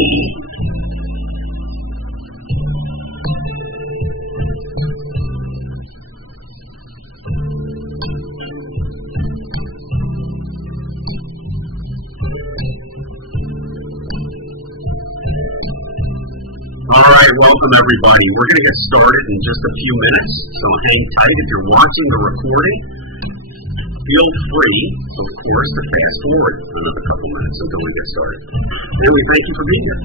All right, welcome everybody. We're going to get started in just a few minutes, so hang tight. If you're watching the recording, feel free, of course, to fast forward for another couple minutes until we get started. Anyway, thank you for being here.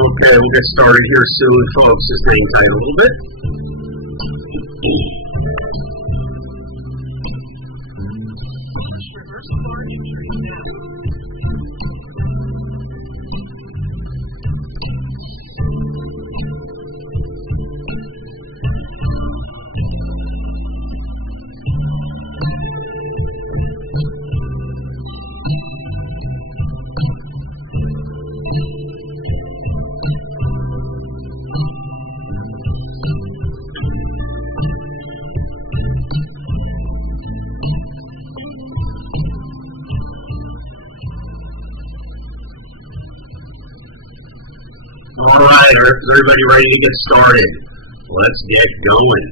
Okay, we'll get started here soon, folks. Just hang tight a little bit. All right, is everybody ready to get started? Let's get going.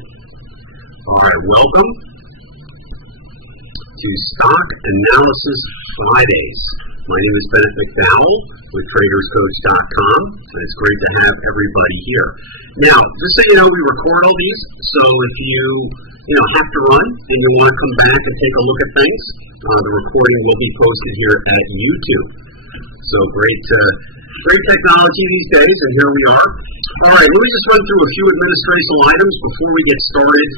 All right, welcome to Stock Analysis Fridays. My name is Bennett McDowell with TradersCoach.com, and it's great to have everybody here. Now, just so you know, we record all these, so if you have to run and you want to come back and take a look at things, the recording will be posted here at YouTube. So great technology these days, and here we are. All right, let me just run through a few administrative items before we get started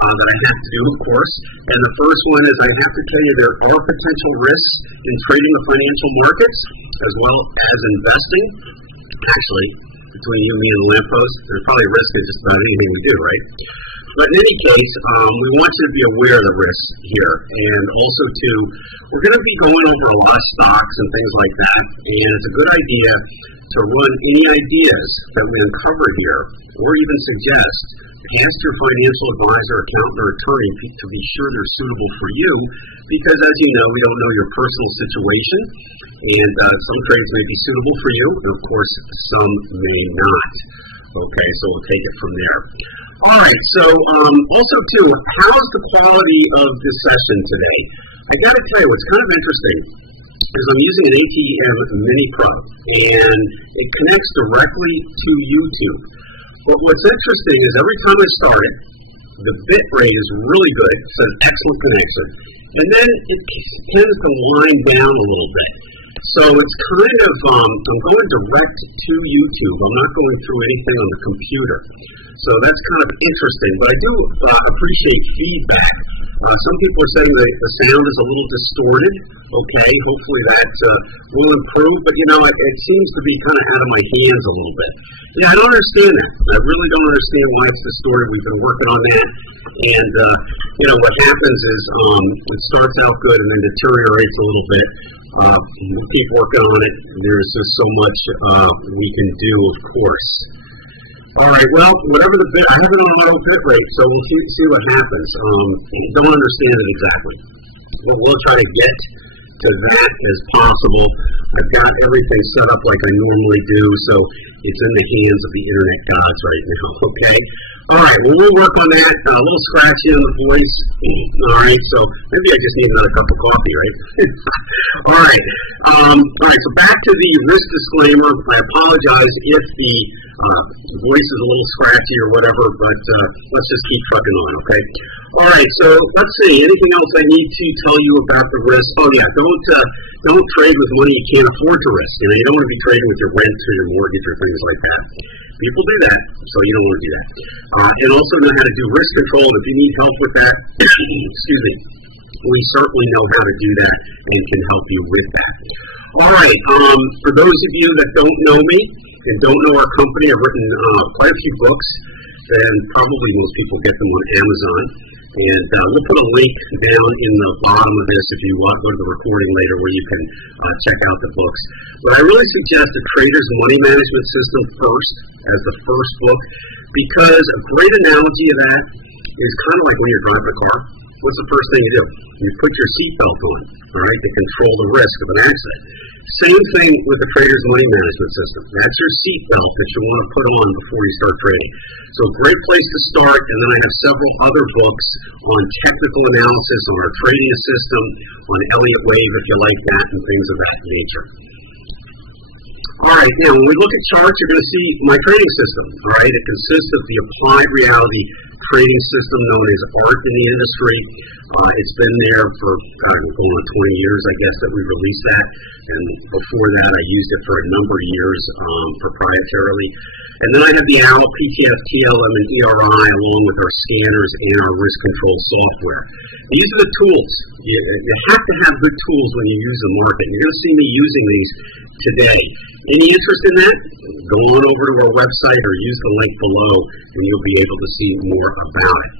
that I have to do, of course. And the first one is I have to tell you there are potential risks in trading the financial markets as well as investing. Actually, between you, me, and the lamppost, there's probably a risk in just about anything we do, right? But in any case, we want you to be aware of the risks here. And also, too, we're going to be going over a lot of stocks and things like that. And it's a good idea to run any ideas that we uncover here, or even suggest, ask your financial advisor, accountant, or attorney to be sure they're suitable for you. Because, as you know, we don't know your personal situation. And some trades may be suitable for you, and of course, some may not. Okay, so we'll take it from there. All right, so also too, how's the quality of this session today? I got to tell you, what's kind of interesting is I'm using an ATM Mini Pro, and it connects directly to YouTube. But what's interesting is every time I start it, the bit rate is really good. It's an excellent connection. And then it tends to line down a little bit. So it's kind of, I'm going direct to YouTube. I'm not going through anything on the computer. So that's kind of interesting. But I do appreciate feedback. Some people are saying that the sound is a little distorted. Okay, hopefully that will improve. But, it seems to be kind of out of my hands a little bit. Yeah, I don't understand it. I really don't understand why it's distorted. We've been working on that. And, what happens is it starts out good and then deteriorates a little bit. We'll keep working on it. There's just so much we can do, of course. All right, well, whatever the bit, I have it on auto bit rate, so we'll see what happens. Don't understand it exactly. But we'll try to get to that as possible. I've got everything set up like I normally do, so it's in the hands of the internet gods right now, okay? All right, well, we'll work on that. A little scratchy in the voice. All right, so maybe I just need another cup of coffee, right? All right, so back to the risk disclaimer. I apologize if the voice is a little scratchy or whatever, but let's just keep trucking on, okay? All right, so let's see. Anything else I need to tell you about the risk? Oh, yeah, don't trade with money you can't afford to risk. You don't want to be trading with your rent or your mortgage or things like that. People do that, so you don't want to do that. And also know how to do risk control. If you need help with that, excuse me, we certainly know how to do that and can help you with that. All right, for those of you that don't know me and don't know our company, I've written quite a few books, and probably most people get them on Amazon. And we'll put a link down in the bottom of this if you want to go to the recording later where you can check out the books. But I really suggest a Trader's Money Management System first as the first book, because a great analogy of that is kind of like when you're driving a car. What's the first thing you do? You put your seatbelt on, all right, to control the risk of an accident. Same thing with the Trader's Money Management System. That's your seatbelt that you want to put on before you start trading. So a great place to start, and then I have several other books on technical analysis, on our trading system, on Elliott Wave if you like that, and things of that nature. All right, when we look at charts, you're going to see my trading system, right? It consists of the applied reality trading system known as ART in the industry. It's been there for going on 20 years, I guess, that we released that. And before that, I used it for a number of years proprietarily. And then I have the ALA, PTF, TLM, and ERI, along with our scanners and our risk control software. These are the tools. You have to have good tools when you use the market. You're going to see me using these today. Any interest in that? Go on over to our website or use the link below, and you'll be able to see more about it.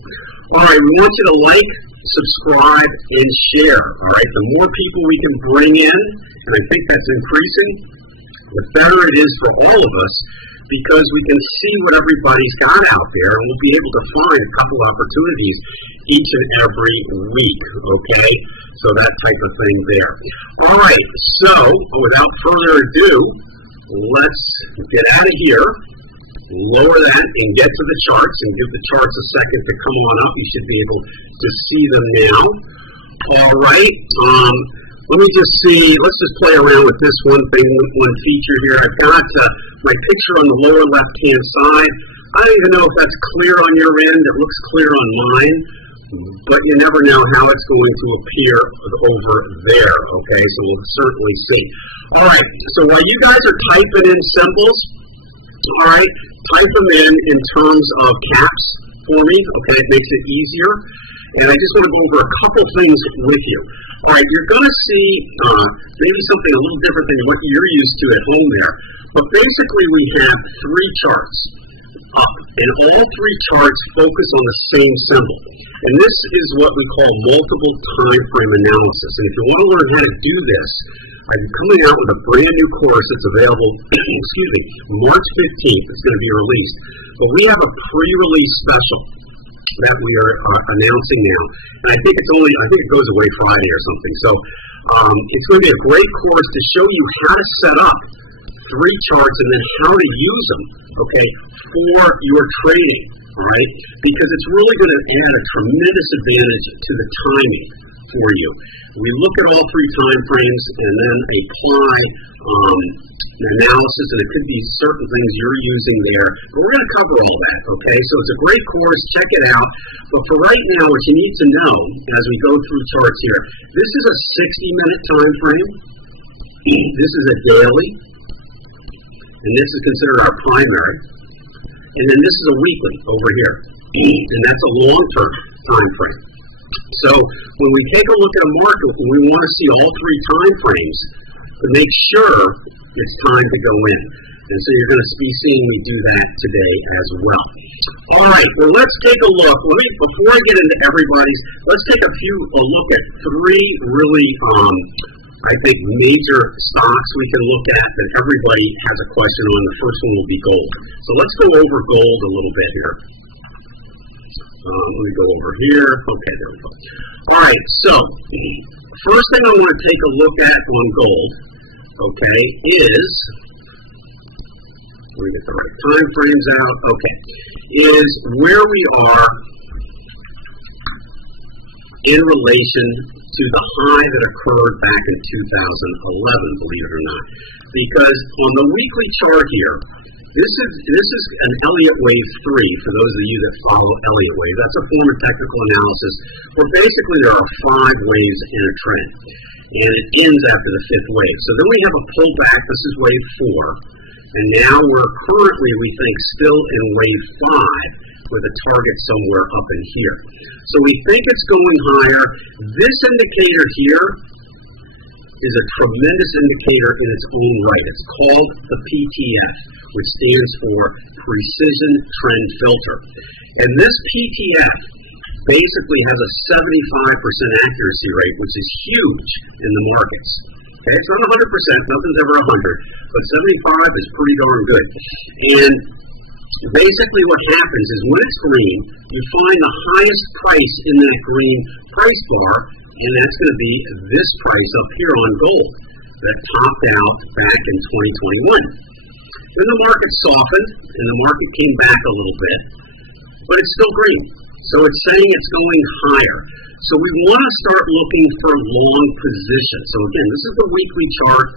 All right, we want you to like, subscribe, and share. All right, the more people we can bring in, and I think that's increasing, the better it is for all of us, because we can see what everybody's got out there, and we'll be able to find a couple opportunities each and every week, okay? So that type of thing there. All right, so without further ado, let's get out of here, lower that, and get to the charts, and give the charts a second to come on up. You should be able to see them now. All right, let me just see, let's just play around with this one thing, one feature here. I've got my picture on the lower left-hand side. I don't even know if that's clear on your end. It looks clear on mine, but you never know how it's going to appear over there, okay? So we'll certainly see. All right, so while you guys are typing in symbols, all right, type them in terms of caps for me, okay? It makes it easier. And I just want to go over a couple things with you. All right, you're going to see maybe something a little different than what you're used to at home there. But basically, we have three charts. And all three charts focus on the same symbol. And this is what we call multiple time frame analysis. And if you want to learn how to do this, I'm coming out with a brand new course that's available, excuse me, March 15th. It's going to be released. But we have a pre-release special that we are announcing now. And I think it goes away Friday or something. So it's going to be a great course to show you how to set up three charts and then how to use them, okay, for your trading, all right? Because it's really going to add a tremendous advantage to the timing for you. We look at all three time frames and then apply the analysis, and it could be certain things you're using there. But we're going to cover all that, okay? So it's a great course. Check it out. But for right now, what you need to know as we go through charts here, this is a 60-minute time frame. This is a daily, and this is considered our primary. And then this is a weekly over here, and that's a long-term time frame. So when we take a look at a market, we want to see all three time frames to make sure it's time to go in. And so you're going to be seeing me do that today as well. All right, well, let's take a look. Before I get into everybody's, let's take a look at three really, I think, major stocks we can look at that everybody has a question on. The first one will be gold. So let's go over gold a little bit here. Let me go over here. Okay, there we go. All right, so first thing I want to take a look at on gold, okay, is, let me get the right time frames out, okay, is where we are in relation to the high that occurred back in 2011, believe it or not. Because on the weekly chart here, this is an Elliott wave 3, for those of you that follow Elliott wave. That's a form of technical analysis where basically there are 5 waves in a trend. And it ends after the 5th wave. So then we have a pullback. This is wave 4. And now we're currently, we think, still in wave 5 with a target somewhere up in here. So we think it's going higher. This indicator here is a tremendous indicator in its own right. It's called the PTF, which stands for Precision Trend Filter. And this PTF basically has a 75% accuracy rate, which is huge in the markets. Okay, it's not 100%, nothing's ever 100, but 75 is pretty darn good. And basically what happens is when it's green, you find the highest price in that green price bar, and that's going to be this price up here on gold that topped out back in 2021. Then the market softened, and the market came back a little bit, but it's still green. So it's saying it's going higher. So we want to start looking for long positions. So again, this is the weekly chart.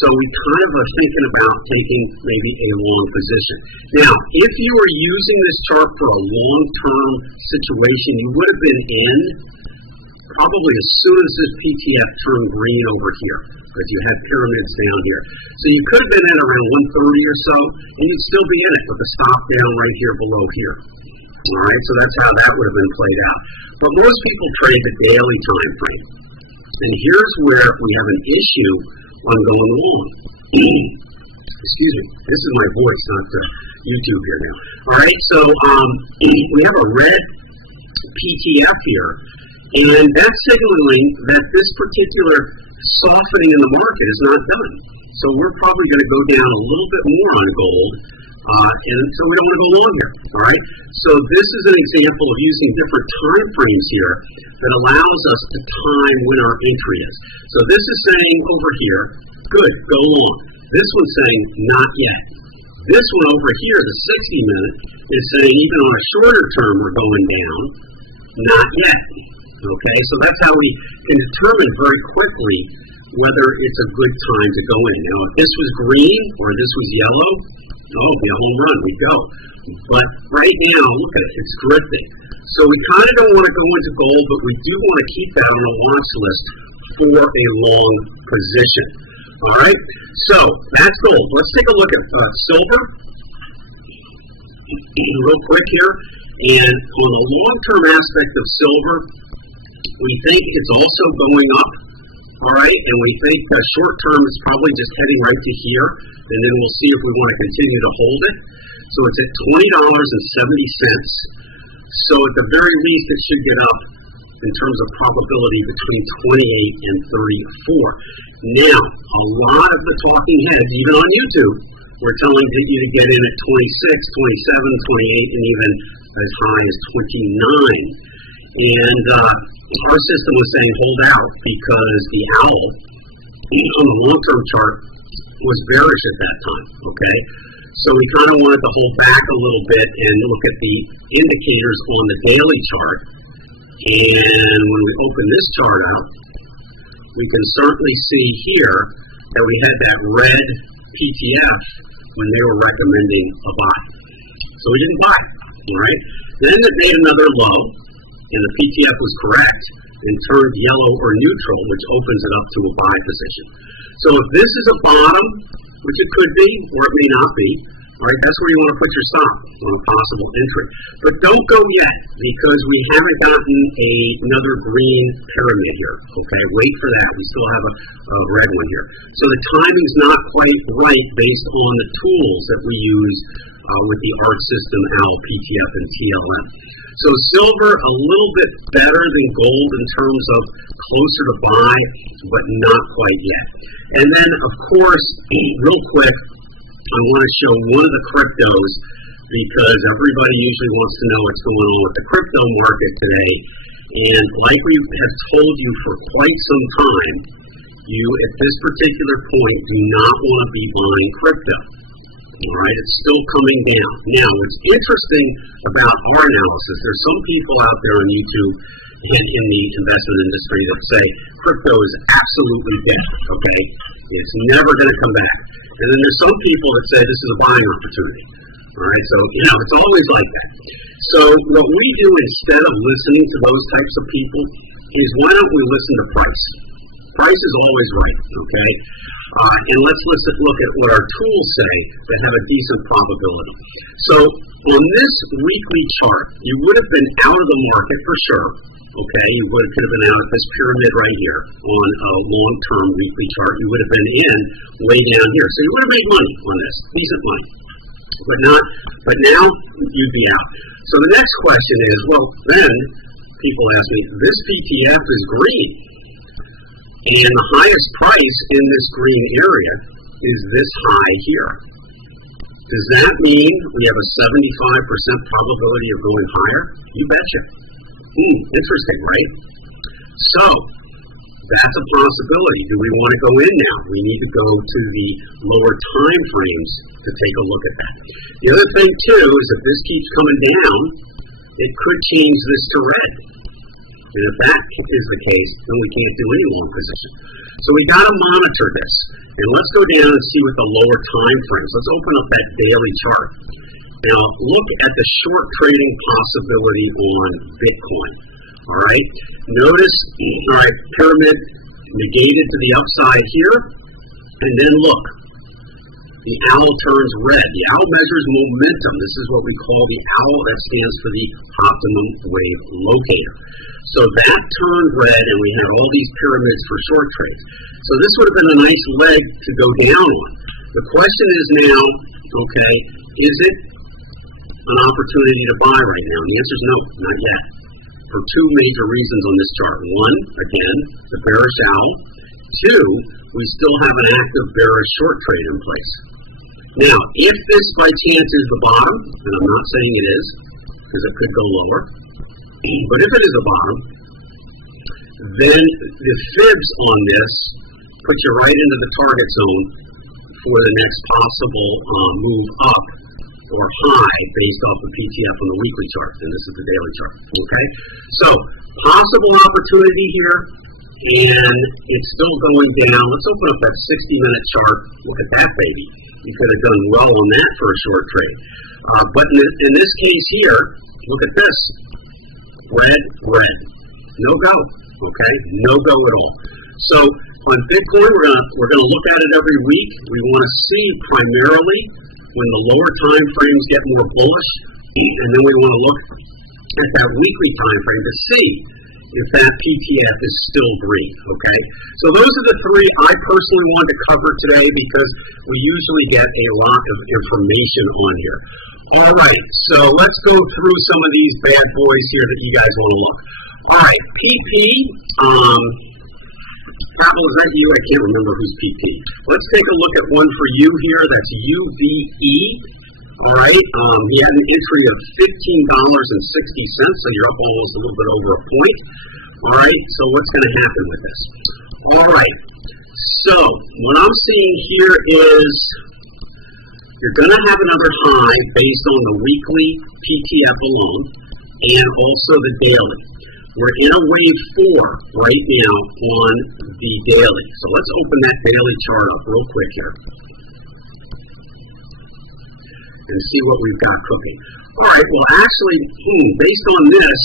So we kind of are thinking about taking maybe a long position. Now, if you were using this chart for a long-term situation, you would have been in probably as soon as this PTF turned green over here, because you had pyramids down here. So you could have been in around 130 or so, and you'd still be in it with the stop down right here below here. All right, so that's how that would have been played out. But most people trade the daily time frame. And here's where we have an issue on going along. Excuse me, this is my voice, not the YouTube here now. All right, so we have a red PTF here, and that's signaling that this particular softening in the market is not done. So we're probably going to go down a little bit more on gold, and so we don't want to go long here. All right, so this is an example of using different time frames here that allows us to time when our entry is. So this is saying over here, good, go long. This one's saying not yet. This one over here, the 60-minute, is saying even on a shorter term we're going down, not yet. Okay, so that's how we can determine very quickly whether it's a good time to go in. Now, if this was green or this was yellow, oh, be a home run, we'd go. But right now, look at it, it's drifting. So we kind of don't want to go into gold, but we do want to keep that on a watch list for a long position. All right, so that's gold. Let's take a look at silver real quick here. And on the long-term aspect of silver, we think it's also going up. All right, and we think short-term is probably just heading right to here, and then we'll see if we want to continue to hold it. So it's at $20.70. So at the very least, it should get up in terms of probability between 28 and 34. Now, a lot of the talking heads, even on YouTube, were telling you to get in at 26, 27, 28, and even as high as 29. And our system was saying hold out because the owl, even on the long-term chart, was bearish at that time, okay? So we kind of wanted to hold back a little bit and look at the indicators on the daily chart. And when we open this chart out, we can certainly see here that we had that red PTF when they were recommending a buy. So we didn't buy, all right? Then it made another low, and the PTF was correct. and turns yellow or neutral, which opens it up to a buy position. So if this is a bottom, which it could be, or it may not be, right, that's where you want to put your stop on a possible entry. But don't go yet, because we haven't gotten another green pyramid here, okay? Wait for that. We still have a red one here. So the timing's not quite right based on the tools that we use with the ARC system, L, PTF, and TLM. So silver a little bit better than gold in terms of closer to buy, but not quite yet. And then, of course, real quick, I want to show one of the cryptos, because everybody usually wants to know what's going on with the crypto market today. And like we have told you for quite some time, you at this particular point do not want to be buying crypto. All right, it's still coming down. Now, what's interesting about our analysis, there's some people out there on YouTube and in the investment industry that say crypto is absolutely dead, okay? It's never going to come back. And then there's some people that say this is a buying opportunity. All right, so, it's always like that. So what we do instead of listening to those types of people is why don't we listen to price? Price is always right, okay? And let's look at what our tools say that have a decent probability. So on this weekly chart, you would have been out of the market for sure. Okay, you could have been out at this pyramid right here on a long-term weekly chart. You would have been in way down here. So you would have made money on this, decent money. But now you'd be out. So the next question is, well, then people ask me, this PTF is green. And the highest price in this green area is this high here. Does that mean we have a 75% probability of going higher? You betcha. Interesting, right? So, that's a possibility. Do we want to go in now? We need to go to the lower time frames to take a look at that. The other thing, too, is if this keeps coming down, it could change this to red. And if that is the case, then we can't do any long position. So we got to monitor this. And let's go down and see what the lower time frames. Let's open up that daily chart. Now look at the short trading possibility on Bitcoin. All right. Notice, all right, pyramid negated to the upside here. And then look. The owl turns red. The owl measures momentum. This is what we call the owl. That stands for the optimum wave locator. So that turned red, and we had all these pyramids for short trades. So this would have been a nice leg to go down on. The question is now, okay, is it an opportunity to buy right now? And the answer is no, not yet. For two major reasons on this chart. One, again, the bearish owl. Two, we still have an active bearish short trade in place. Now, if this by chance is the bottom, and I'm not saying it is, because it could go lower, but if it is a bottom, then the fibs on this put you right into the target zone for the next possible move up or high based off the PTF on the weekly chart, and this is the daily chart. Okay, so possible opportunity here, and it's still going down. Let's open up that 60-minute chart. Look at that baby. You could have done well on that for a short trade. But in this case here, look at this. Red, red. No go. Okay? No go at all. So on Bitcoin, we're gonna look at it every week. We want to see primarily when the lower time frames get more bullish, and then we want to look at that weekly time frame to see if that PTF is still green. Okay? So those are the three I personally wanted to cover today because we usually get a lot of information on here. All right, so let's go through some of these bad boys here that you guys want to look. All right, PP. Is that you? I can't remember who's PP. Let's take a look at one for you here. That's UVE. All right, he had an entry of $15.60, so you're up almost a little bit over a point. All right, so what's going to happen with this? All right, so what I'm seeing here is you're going to have another high based on the weekly PTF alone and also the daily. We're in a wave 4 right now on the daily. So let's open that daily chart up real quick here and see what we've got cooking. All right, well, actually, based on this,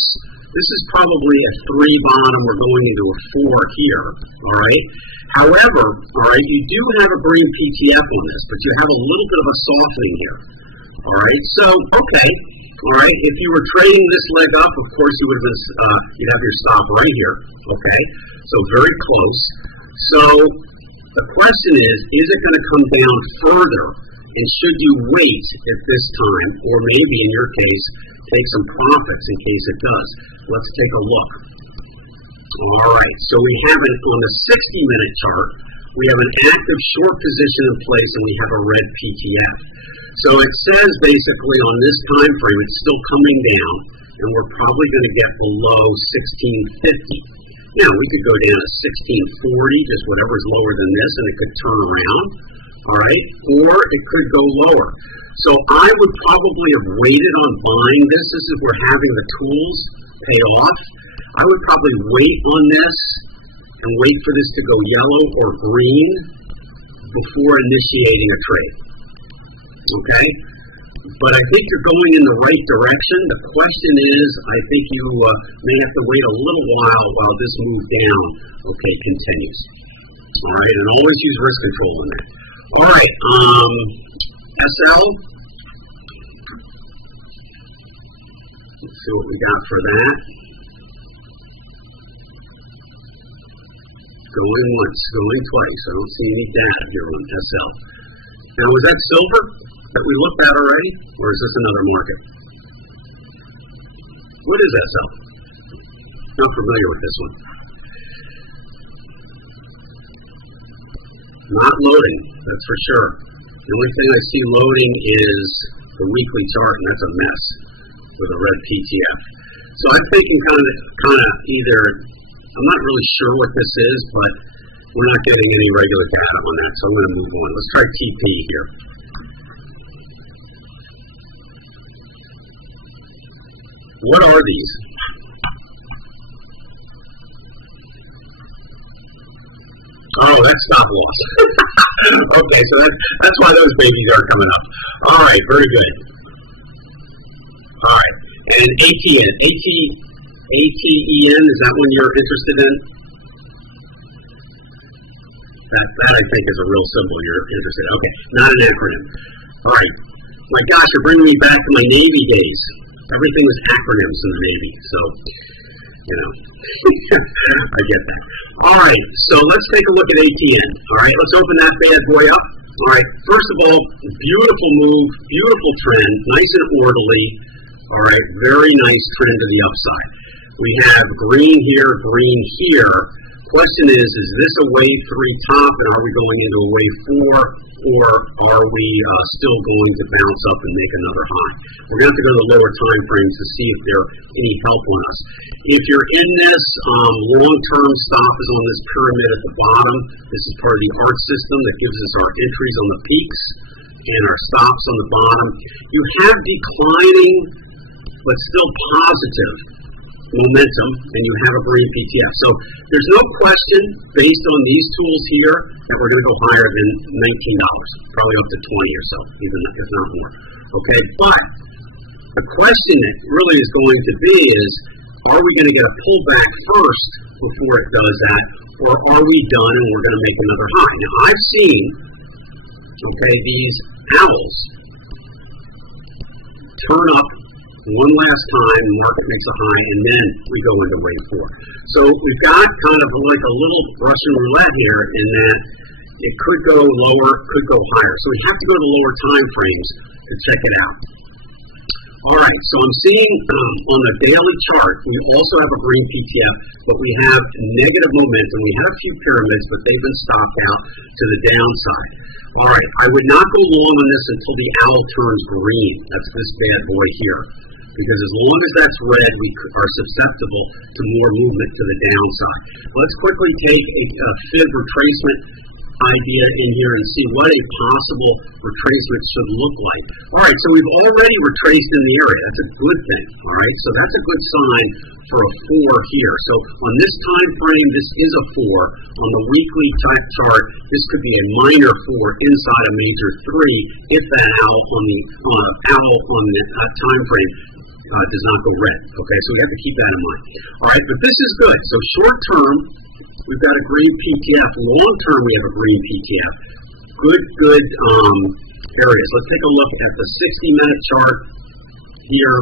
This is probably a 3 bottom. We're going into a 4 here, all right? However, all right, you do have a green PTF on this, but you have a little bit of a softening here, all right? So, okay, all right, if you were trading this leg up, of course you would have been, you'd have your stop right here, okay? So very close. So the question is it going to come down further? And should you wait at this time, or maybe in your case, take some profits in case it does? Let's take a look. All right, so we have it on the 60-minute chart. We have an active short position in place, and we have a red PTF. So it says basically on this time frame, it's still coming down, and we're probably going to get below 1650. We could go down to 1640, just whatever's lower than this, and it could turn around. All right, or it could go lower. So I would probably have waited on buying this. This is where having the tools pay off. I would probably wait on this and wait for this to go yellow or green before initiating a trade. Okay? But I think you're going in the right direction. The question is, I think you may have to wait a little while this move down, okay, continues. All right, and always use risk control in there. All right, SL. Let's see what we got for that. Going once, going twice. I don't see any data here on SL. Now, was that silver that we looked at already, or is this another market? What is SL? Not familiar with this one. Not loading, that's for sure. The only thing I see loading is the weekly chart, and that's a mess with a red PTF. So I'm thinking kind of either, I'm not really sure what this is, but we're not getting any regular data on that, so I'm going to move on. Let's try TP here. What are these? Oh, that's stop loss. Okay, so that's why those babies are coming up. All right, very good. All right, and ATN, ATEN, is that one you're interested in? That I think is a real symbol you're interested in. Okay, not an acronym. All right. My gosh, you're bringing me back to my Navy days. Everything was acronyms in the Navy, so, I get that. All right, so let's take a look at ATN. All right, let's open that bad boy up. All right, first of all, beautiful move, beautiful trend, nice and orderly. All right, very nice trend to the upside. We have green here, green here. Question is this a wave 3 top, and are we going into a wave 4, or are we still going to bounce up and make another high? We're going to have to go to the lower time frames to see if they're any help on us. If you're in this, long-term stop is on this pyramid at the bottom. This is part of the ART system that gives us our entries on the peaks and our stops on the bottom. You have declining, but still positive momentum, and you have a green PTF. So there's no question, based on these tools here, that we're going to go higher than $19, probably up to 20 or so, even if not more. Okay, but the question that really is going to be is, are we going to get a pullback first before it does that, or are we done and we're going to make another high? Now, I've seen, okay, these owls turn up one last time, the market makes a high, and then we go into wave 4. So we've got kind of like a little Russian roulette here in that it could go lower, could go higher. So we have to go to lower time frames to check it out. All right, so I'm seeing on the daily chart, we also have a green PTF, but we have negative momentum. We had a few pyramids, but they've been stopped out to the downside. All right, I would not go long on this until the owl turns green. That's this bad boy here. Because as long as that's red, we are susceptible to more movement to the downside. Let's quickly take a fib retracement idea in here and see what a possible retracement should look like. All right, so we've already retraced in the area. That's a good thing. All right, so that's a good sign for a 4 here. So on this time frame, this is a 4. On the weekly type chart, this could be a minor 4 inside a major 3 if that owl on the time frame does not go red. Okay, so we have to keep that in mind. All right, but this is good. So short term, we've got a green PTF. Long term, we have a green PTF. Good areas. Let's take a look at the 60-minute chart here.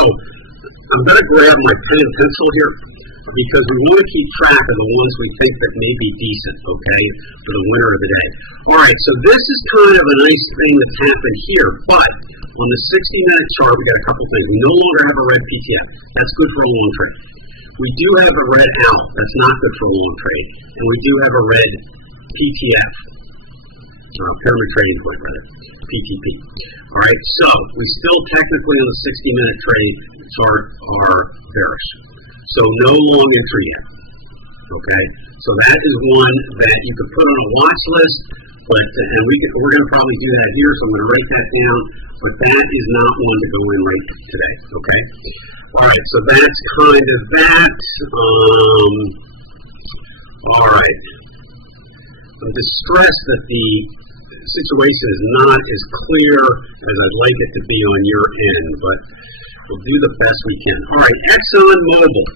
Oh, I'm going to grab my pen and pencil here because we want to keep track of the ones we think that may be decent, okay, for the winner of the day. All right, so this is kind of a nice thing that's happened here, but on the 60-minute chart, we got a couple things. We no longer have a red PTF. That's good for a long trade. We do have a red out. That's not good for a long trade. And we do have a red PTF, or pyramid trading point, rather, PTP. All right, so we still technically on the 60-minute trade chart are bearish. So no long entry yet. Okay, so that is one that you could put on a watch list, but and we're going to probably do that here, so I'm going to write that down. But that is not one to go in right today. Okay. All right, so that's kind of that. All right. The stress that the situation is not as clear as I'd like it to be on your end, but we'll do the best we can. All right, ExxonMobil,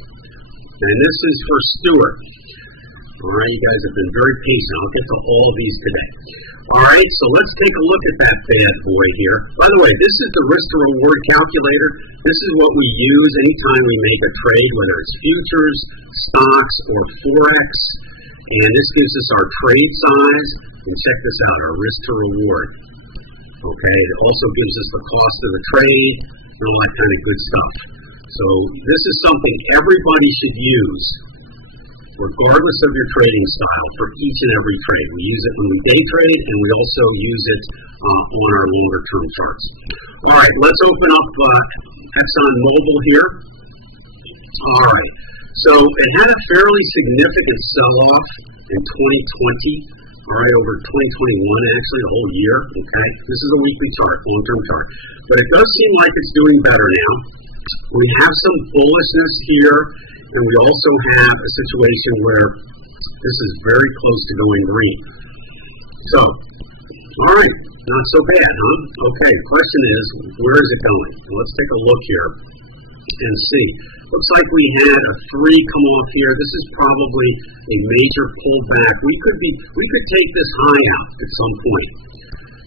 and this is for Stuart. All right, you guys have been very patient. I'll get to all of these today. All right, so let's take a look at that bad boy here. By the way, this is the risk to reward calculator. This is what we use anytime we make a trade, whether it's futures, stocks, or forex. And this gives us our trade size. And check this out, our risk to reward. Okay, it also gives us the cost of the trade and all that kind of good stuff. So this is something everybody should use, regardless of your trading style, for each and every trade. We use it when we day trade, and we also use it on our longer term charts. All right, let's open up ExxonMobil here. All right, so it had a fairly significant sell-off in 2020. Already over 2021, actually, a whole year. Okay, this is a weekly chart, long-term chart, but it does seem like it's doing better now. We have some bullishness here, and we also have a situation where this is very close to going green. So, all right, not so bad, huh? Okay, question is, where is it going? Let's take a look here and see. Looks like we had a 3 come off here. This is probably a major pullback. We could take this high out at some point.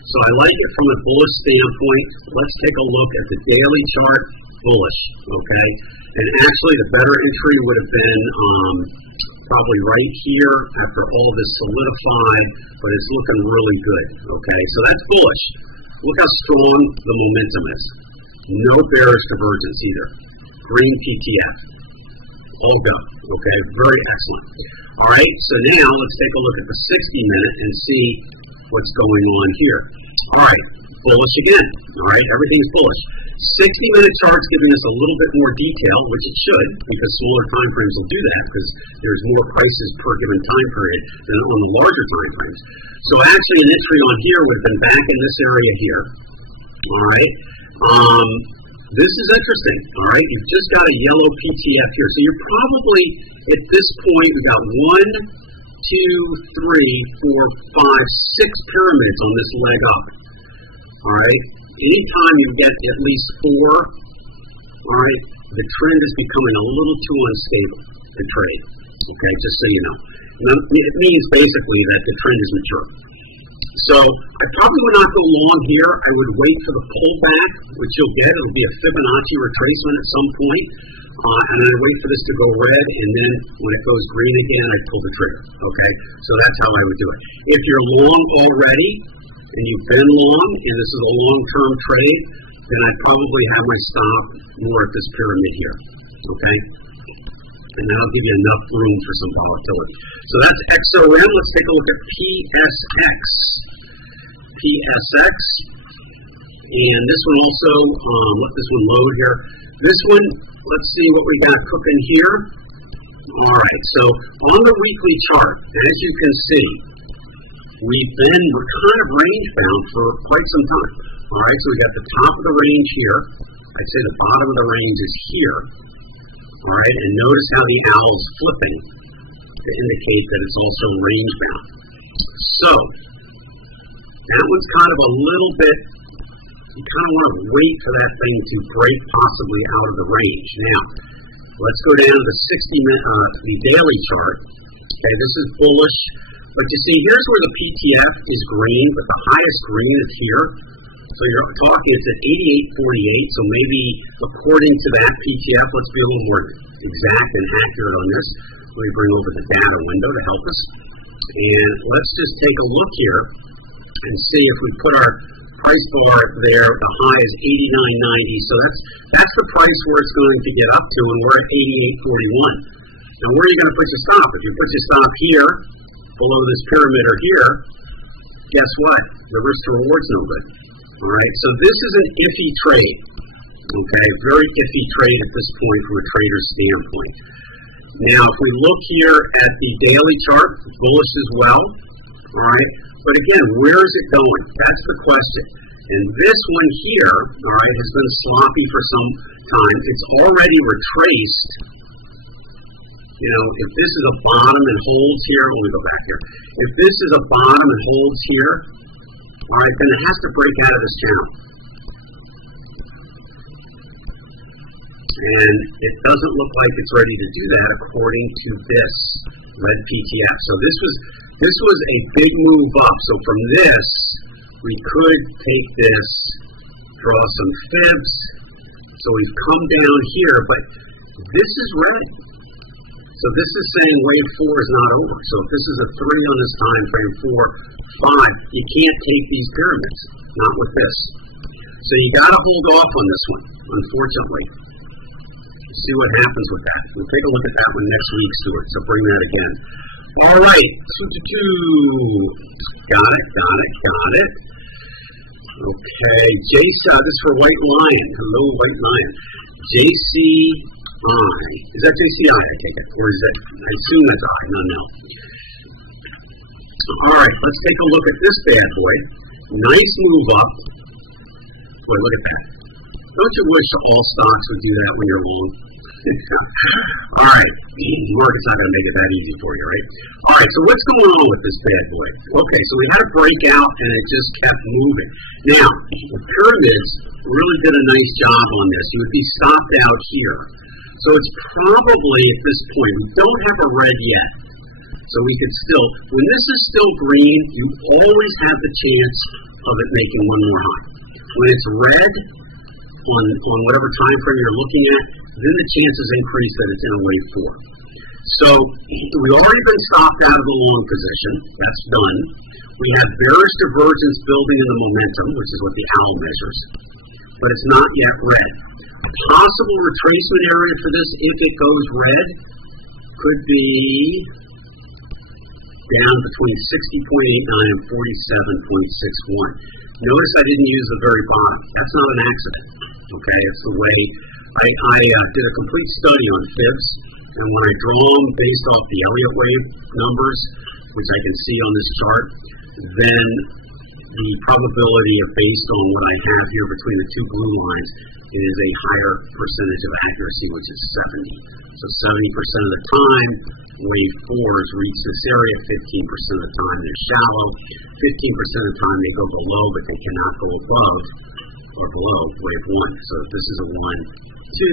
So I like it from a bullish standpoint. Let's take a look at the daily chart. Bullish, okay? And actually the better entry would have been probably right here after all of this solidified, but it's looking really good, okay? So that's bullish. Look how strong the momentum is. No bearish convergence either. Green PTF. All go. Okay, very excellent. All right, so now let's take a look at the 60-minute and see what's going on here. All right, bullish again. All right, everything's bullish. 60-minute charts giving us a little bit more detail, which it should, because smaller time frames will do that, because there's more prices per given time period than on the larger time frames. So actually an entry on here would have been back in this area here. All right. This is interesting, all right? You've just got a yellow PTF here. So you're probably, at this point, we've got 1, 2, 3, 4, 5, 6 pyramids on this leg up, all right? Anytime you get at least 4, all right, the trend is becoming a little too unstable to trade, okay, just so you know. It means basically that the trend is mature. So I probably would not go long here. I would wait for the pullback, which you'll get. It'll be a Fibonacci retracement at some point. And then I wait for this to go red, and then when it goes green again, I pull the trigger. Okay? So that's how I would do it. If you're long already, and you've been long, and this is a long-term trade, then I'd probably have my stop more at this pyramid here. Okay? And that'll give you enough room for some volatility. So that's XOM. Let's take a look at PSX. PSX. And this one also, let this one load here. This one, let's see what we got cooking here. All right, so on the weekly chart, as you can see, we're kind of range bound for quite some time. All right, so we got the top of the range here. I'd say the bottom of the range is here. All right, and notice how the owl is flipping to indicate that it's also range bound. So that one's kind of a little bit you kind of want to wait for that thing to break possibly out of the range. Now, let's go down to the 60-minute, the daily chart. Okay, this is bullish. But you see, here's where the PTF is green, but the highest green is here. So you're talking, it's at 88.48, so maybe according to that PTF, let's be a little more exact and accurate on this. Let me bring over the data window to help us. And let's just take a look here and see if we put our price bar there, the high is 89.90, so that's the price where it's going to get up to, and we're at 88.41. Now where are you going to put your stop? If you put your stop here, below this pyramid or here, guess what? The risk to reward's no good. Alright, so this is an iffy trade. Okay, very iffy trade at this point from a trader's standpoint. Now, if we look here at the daily chart, bullish as well. Alright, but again, where is it going? That's the question. And this one here, alright, has been sloppy for some time. It's already retraced. You know, if this is a bottom and holds here, let me go back here. If this is a bottom and holds here, all right, then it has to break out of this channel. And it doesn't look like it's ready to do that according to this red PTF. So this was a big move up. So from this, we could take this, draw some fibs. So we've come down here, but this is red. So this is saying wave 4 is not over. So if this is a 3 on this time frame, 4, 5, you can't take these pyramids, not with this. So you got to hold off on this one, unfortunately. See what happens with that. We'll take a look at that one next week, Stuart. So bring that again. All right, 222. Got it. Okay, this is for White Lion. Hello, White Lion. Is that JCI, I take it? Or is that, I assume that's I, no. Alright, let's take a look at this bad boy. Nice move up. Boy, look at that. Don't you wish all stocks would do that when you're long? Alright, the market's not going to make it that easy for you, right? Alright, so what's going on with this bad boy? Okay, so we had a breakout and it just kept moving. Now, the pyramids really did a nice job on this. You would be stopped out here. So it's probably at this point, we don't have a red yet. So we could still, when this is still green, you always have the chance of it making one more high. When it's red, on whatever time frame you're looking at, then the chances increase that it's in a wave 4. So we've already been stopped out of a long position. That's done. We have bearish divergence building in the momentum, which is what the owl measures. But it's not yet red. A possible retracement area for this, if it goes red, could be down between 60.89 and 47.61. Notice I didn't use the very bottom. That's not an accident. Okay, it's the way I did a complete study on fibs, and when I draw them based off the Elliott wave numbers, which I can see on this chart, then the probability of based on what I have here between the two blue lines is a higher percentage of accuracy, which is 70. So 70% of the time, wave 4s reach this area, 15% of the time they're shallow, 15% of the time they go below, but they cannot go above or below wave 1. So if this is a 1, 2,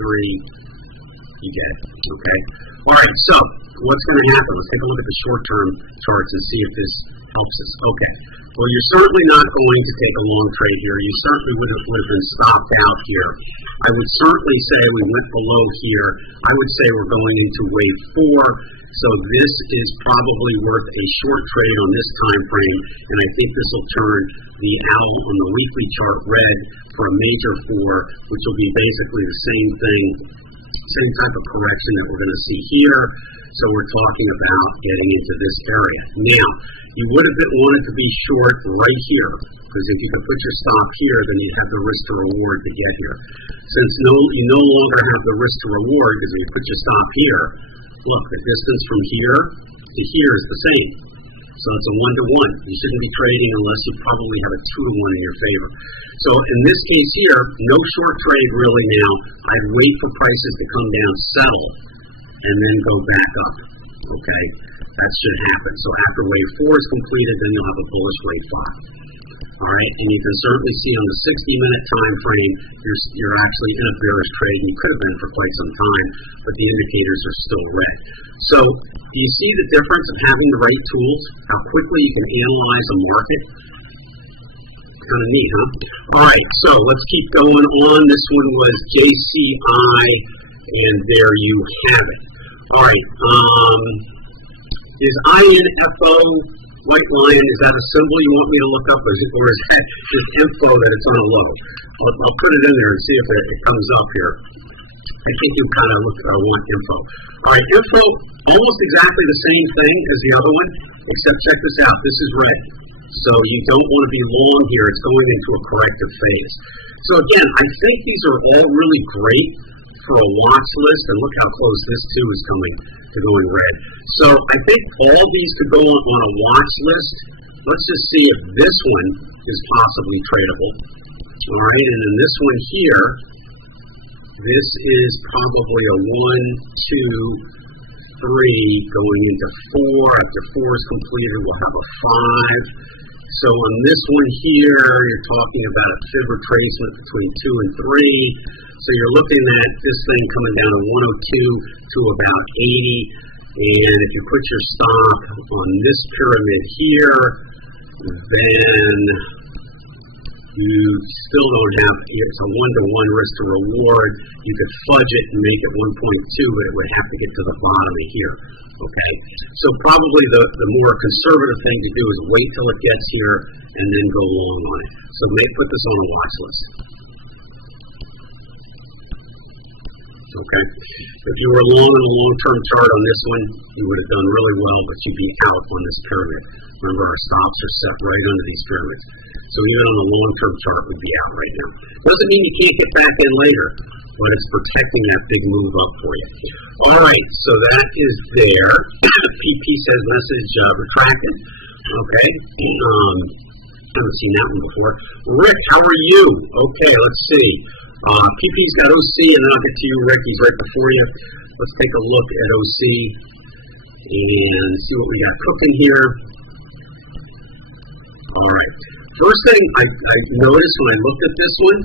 3, you get it, okay? All right, so what's going to happen? Let's take a look at the short-term charts and see if this helps us. Okay, well, you're certainly not going to take a long trade here. You certainly would have been stopped out here. I would certainly say we went below here. I would say we're going into wave 4. So this is probably worth a short trade on this time frame, and I think this will turn the owl on the weekly chart red for a major 4, which will be basically the same thing, same type of correction that we're going to see here. So we're talking about getting into this area. Now, you would have wanted to be short right here, because if you could put your stop here, then you have the risk to reward to get here. Since you no longer have the risk to reward, because if you put your stop here, look, the distance from here to here is the same. So it's a 1-to-1. You shouldn't be trading unless you probably have a 2-to-1 in your favor. So in this case here, no short trade really now. I'd wait for prices to come down, settle, and then go back up. Okay? That should happen. So after wave 4 is completed, then you'll have a bullish wave 5. All right, and you can certainly see on the 60-minute time frame, you're actually in a bearish trade. You could have been for quite some time, but the indicators are still red. So, do you see the difference of having the right tools? How quickly you can analyze a market? Kind of neat, huh? All right, so let's keep going on. This one was JCI, and there you have it. All right, is INFO white line, is that a symbol you want me to look up, or is that just info that it's on a low? I'll put it in there and see if it comes up here. I think you kind of want info. All right, info, almost exactly the same thing as the other one, except check this out. This is red. So you don't want to be long here. It's going into a corrective phase. So again, I think these are all really great for a watch list, and look how close this too is going to going red. So I think all these could go on a watch list. Let's just see if this one is possibly tradable. All right, and then this one here, this is probably a 1, 2, 3 going into 4. After 4 is completed, we'll have a 5. So on this one here, you're talking about fib retracement between 2 and 3. So you're looking at this thing coming down to 102 to about 80. And if you put your stop on this pyramid here, then you still don't have, it's a 1-to-1 risk to reward. You could fudge it and make it 1.2, but it would have to get to the bottom of here. Okay, so probably the more conservative thing to do is wait till it gets here and then go long on it. So put this on a watch list. Okay, if you were long in a long-term chart on this one, you would have done really well, but you'd be out on this pyramid. Remember, our stops are set right under these pyramids. So even on a long-term chart, we'd be out right now. Doesn't mean you can't get back in later, but it's protecting that big move up for you. All right, so that is there. PP says message retracted. Okay, haven't seen that one before. Rick, how are you? Okay, let's see. PP's got OC, and then I'll get to you, Rick. He's right before you. Let's take a look at OC and see what we got cooking here. All right. First thing I noticed when I looked at this one,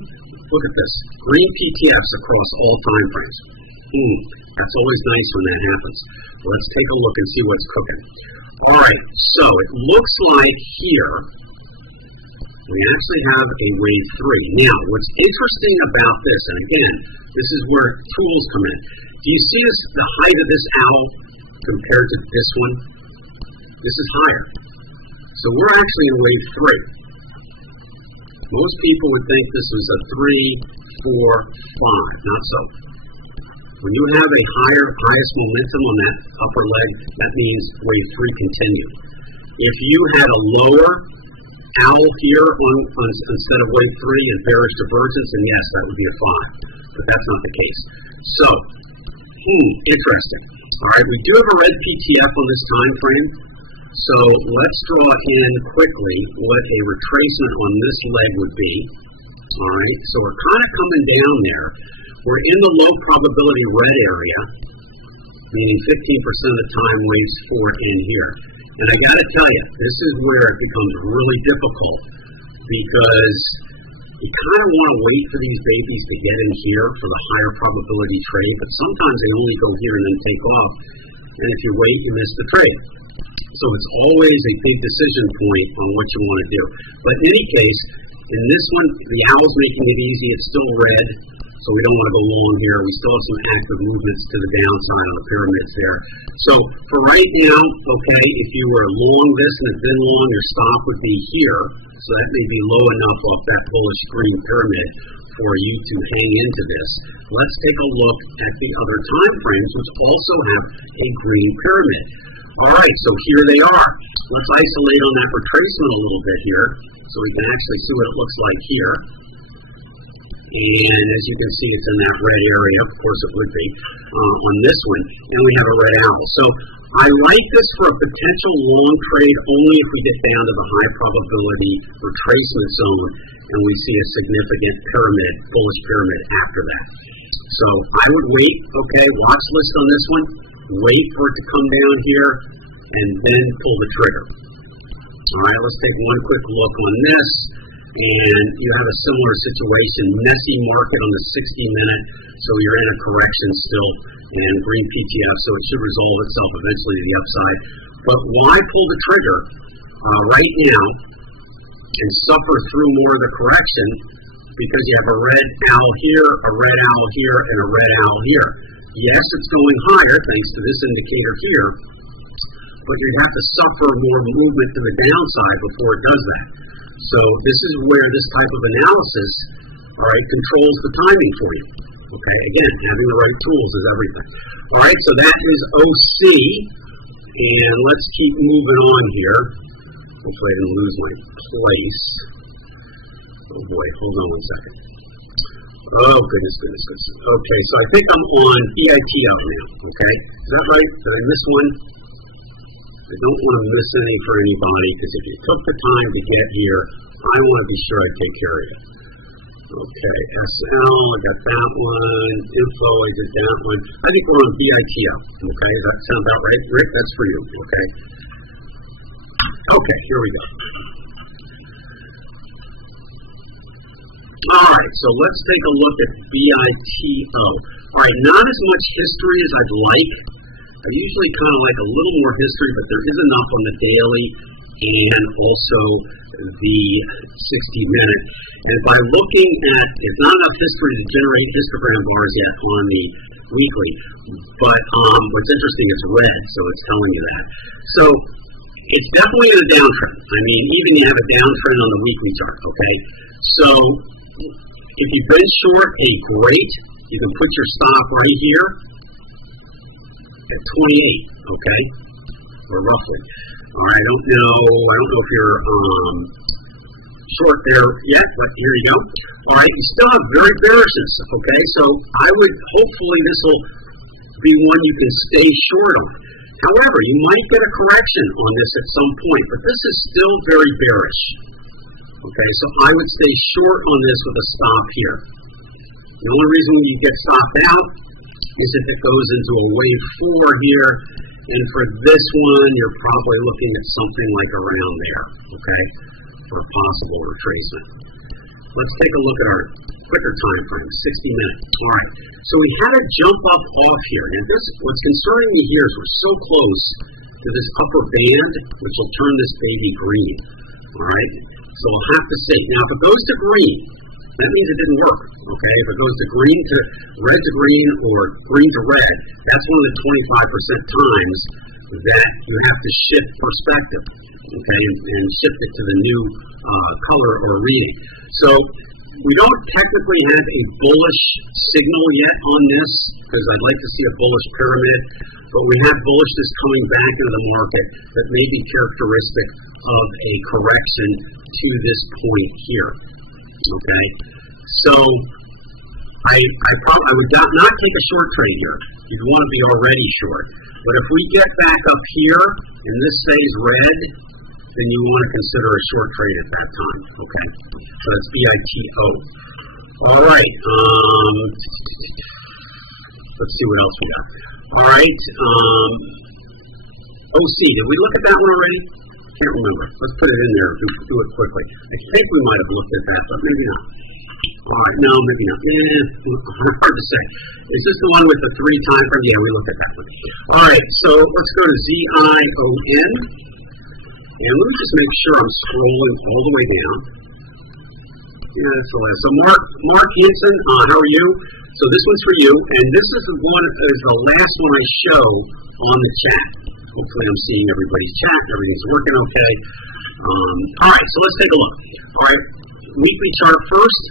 look at this. Green PTFs across all time frames. That's always nice when that happens. Let's take a look and see what's cooking. All right. So it looks like here we actually have a wave 3. Now, what's interesting about this, and again, this is where tools come in. Do you see the height of this owl compared to this one? This is higher. So we're actually in wave 3. Most people would think this was a 3, 4, 5. Not so. When you have a highest momentum on that upper leg, that means wave 3 continued. If you had a lower owl here instead of wave 3 and bearish divergence, and yes, that would be a 5. But that's not the case. So, interesting. All right, we do have a red PTF on this time frame. So let's draw in quickly what a retracement on this leg would be. All right, so we're kind of coming down there. We're in the low probability red area, meaning 15% of the time waves 4 in here. And I got to tell you, this is where it becomes really difficult because you kind of want to wait for these babies to get in here for the higher probability trade, but sometimes they only go here and then take off. And if you wait, you miss the trade. So it's always a big decision point on what you want to do. But in any case, in this one, the owl's making it easy. It's still red, so we don't want to go long here. We still have some active movements to the downside on the pyramids there. So for right now, okay, if you were long this and it's been long, your stop would be here. So that may be low enough off that bullish green pyramid for you to hang into this. Let's take a look at the other time frames, which also have a green pyramid. All right, so here they are. Let's isolate on that retracement a little bit here so we can actually see what it looks like here. And as you can see, it's in that red area. Of course it would be on this one. And we have a red owl. So I like this for a potential long trade only if we get down to the high probability retracement zone and we see a significant pyramid, bullish pyramid after that. So I would wait, okay, watch list on this one. Wait for it to come down here and then pull the trigger. All right, let's take one quick look on this. and you have a similar situation, messy market on the 60-minute, so you're in a correction still, and green PTF, so it should resolve itself eventually to the upside. But why pull the trigger right now and suffer through more of the correction? Because you have a red owl here, a red owl here, and a red owl here. Yes, it's going higher thanks to this indicator here, but you have to suffer more movement to the downside before it does that. So this is where this type of analysis, all right, controls the timing for you. Okay, again, having the right tools is everything. All right, so that is OC, and let's keep moving on here. Hopefully I didn't lose my place. Oh boy, hold on one second. Oh, goodness. Okay, so I think I'm on BITL now, okay? Is that right? Did I miss one? I don't want to miss any for anybody, because if you took the time to get here, I want to be sure I take care of you. Okay, SL, I got that one. Info, I did that one. I think we're on BITL, okay? That sounds about right, Rick? That's for you, okay? Okay, here we go. Alright, so let's take a look at BITO. Alright, not as much history as I'd like. I usually kind of like a little more history, but there is enough on the daily and also the 60-minute. And by looking at, it's not enough history to generate histogram bars yet on the weekly, but what's interesting is red, so it's telling you that. So it's definitely in a downtrend. I mean, even you have a downtrend on the weekly chart, okay? So if you've been short, hey, great. You can put your stop right here at 28, okay? Or roughly. All right, I don't know if you're short there yet, but here you go. All right, you still have very bearishness, okay? So I would, hopefully this will be one you can stay short on. However, you might get a correction on this at some point, but this is still very bearish. Okay, so I would stay short on this with a stop here. The only reason you get stopped out is if it goes into a wave 4 here, and for this one, you're probably looking at something like around there, okay, for a possible retracement. Let's take a look at our quicker time frame, 60 minutes. All right, so we had a jump up off here, and this, what's concerning me here is we're so close to this upper band, which will turn this baby green, all right? So we'll have to see. Now, if it goes to green, that means it didn't work, okay? If it goes to green to red to green or green to red, that's one of the 25% times that you have to shift perspective, okay, and shift it to the new color or reading. So we don't technically have a bullish signal yet on this, because I'd like to see a bullish pyramid, but we have bullishness coming back into the market that may be characteristic of a correction to this point here, okay? So I would not take a short trade here. You'd want to be already short. But if we get back up here and this stays red, then you want to consider a short trade at that time, okay? So that's BITO. All right. Let's see what else we got. All right. OC, did we look at that one already? Can't remember. Let's put it in there. We'll do it quickly. I think we might have looked at that, but maybe not. All right, no, maybe not. Hard to say. Is this the one with the 3 time frame? Yeah, we looked at that one. All right, so let's go to ZION. And let me just make sure I'm scrolling all the way down. Yeah, that's the last. So Mark Hansen, how are you? So this one's for you, and this is the last one I show on the chat. Hopefully I'm seeing everybody's chat. Everything's working okay. All right, so let's take a look. All right, weekly chart first.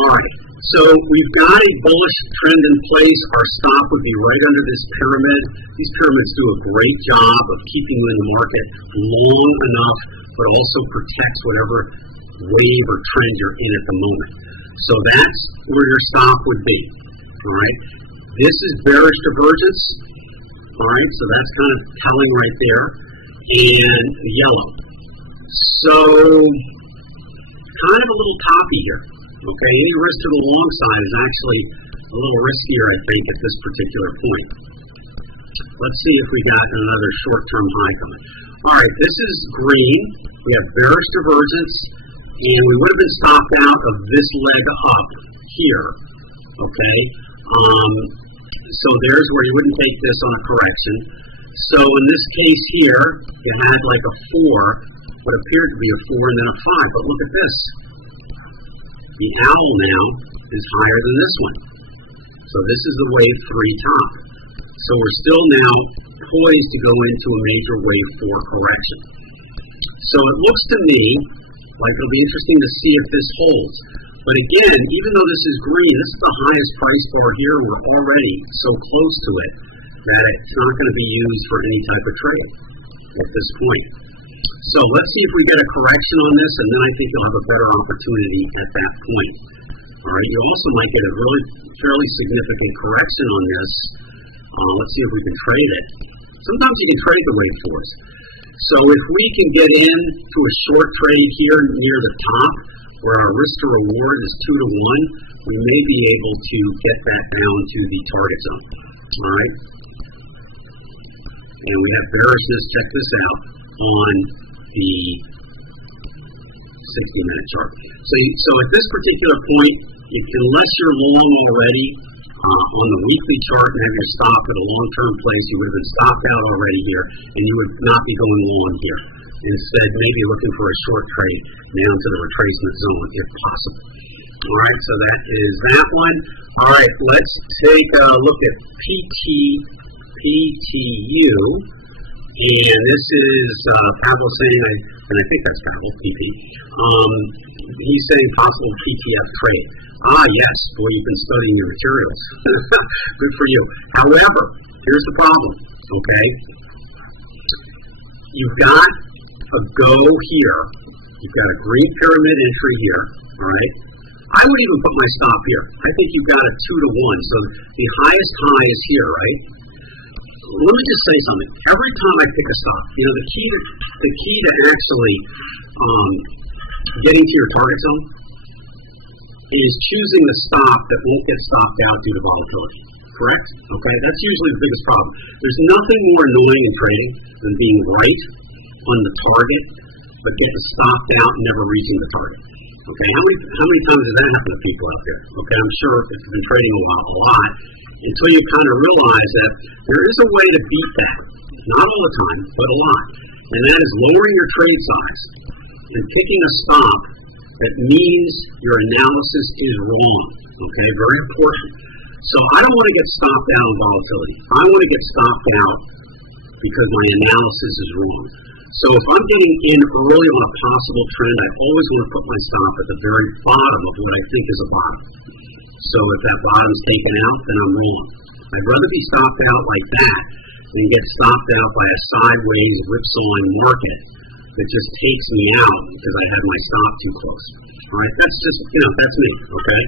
All right, so we've got a bullish trend in place. Our stop would be right under this pyramid. These pyramids do a great job of keeping you in the market long enough, but also protects whatever wave or trend you're in at the moment. So that's where your stop would be. All right, this is bearish divergence. All right, so that's kind of telling right there, and yellow. So kind of a little toppy here. Okay, any risk to the long side is actually a little riskier, I think, at this particular point. Let's see if we got another short-term high coming. All right, this is green. We have bearish divergence, and we would have been stopped out of this leg up here. Okay, so there's where you wouldn't take this on a correction. So in this case here, you had like a 4, what appeared to be a 4 and then a 5. But look at this. The owl now is higher than this one. So this is the wave 3 top. So we're still now poised to go into a major wave 4 correction. So it looks to me like it'll be interesting to see if this holds. But again, even though this is green, this is the highest price bar here. We're already so close to it that it's not going to be used for any type of trade at this point. So let's see if we get a correction on this, and then I think you'll have a better opportunity at that point. All right, you also might get a really fairly significant correction on this. Let's see if we can trade it. Sometimes you can trade the wave force. So if we can get into a short trade here near the top, where our risk to reward is 2 to 1, we may be able to get that down to the target zone. All right. And we have bearishness, check this out, on the 60-minute chart. So at this particular point, unless you're long already on the weekly chart, maybe you're stopped at a long-term place, you would have been stopped out already here, and you would not be going long here. Instead, maybe looking for a short trade down to the retracement zone if possible. All right, so that is that one. All right, let's take a look at PTU. And this is Powell saying, and I think that's Powell, PP. He's saying possible PTF trade. Yes, boy, you've been studying your materials. Good for you. However, here's the problem, okay? You've got a go here. You've got a green pyramid entry here, all right? I would even put my stop here. I think you've got a 2 to 1, so the highest high is here, right? Let me just say something. Every time I pick a stop, the key to actually getting to your target zone is choosing the stop that won't get stopped out due to volatility. Correct? Okay, that's usually the biggest problem. There's nothing more annoying in trading than being right on the target, but getting stopped out and never reaching the target. Okay, how many times does that happen to people out there? Okay, I'm sure if you've been trading a lot, until you kind of realize that there is a way to beat that. Not all the time, but a lot. And that is lowering your trade size and picking a stop that means your analysis is wrong. Okay, very important. So I don't want to get stopped out on volatility. I want to get stopped out because my analysis is wrong. So if I'm getting in early on a possible trend, I always want to put my stop at the very bottom of what I think is a bottom. So if that bottom is taken out, then I'm wrong. I'd rather be stopped out like that than get stopped out by a sideways whipsawing market that just takes me out because I had my stop too close. All right, that's just, that's me, okay?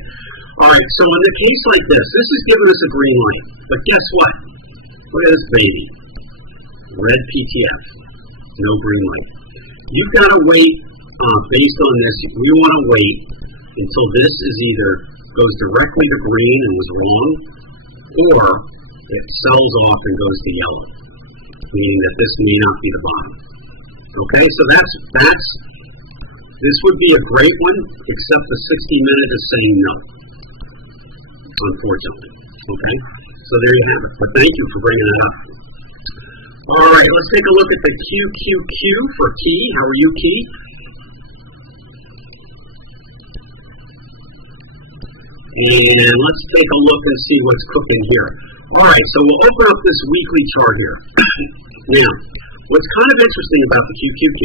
All right, so in a case like this is giving us a green light. But guess what? Look at this baby. Red PTF. No green light. You've got to wait based on this. We want to wait until this is either goes directly to green and was wrong, or it sells off and goes to yellow, meaning that this may not be the bottom. Okay, so this would be a great one, except the 60-minute is saying no, unfortunately. Okay, so there you have it. But thank you for bringing it up. All right, let's take a look at the QQQ for Key. How are you, Key? And let's take a look and see what's cooking here. All right, so we'll open up this weekly chart here. Now, what's kind of interesting about the QQQ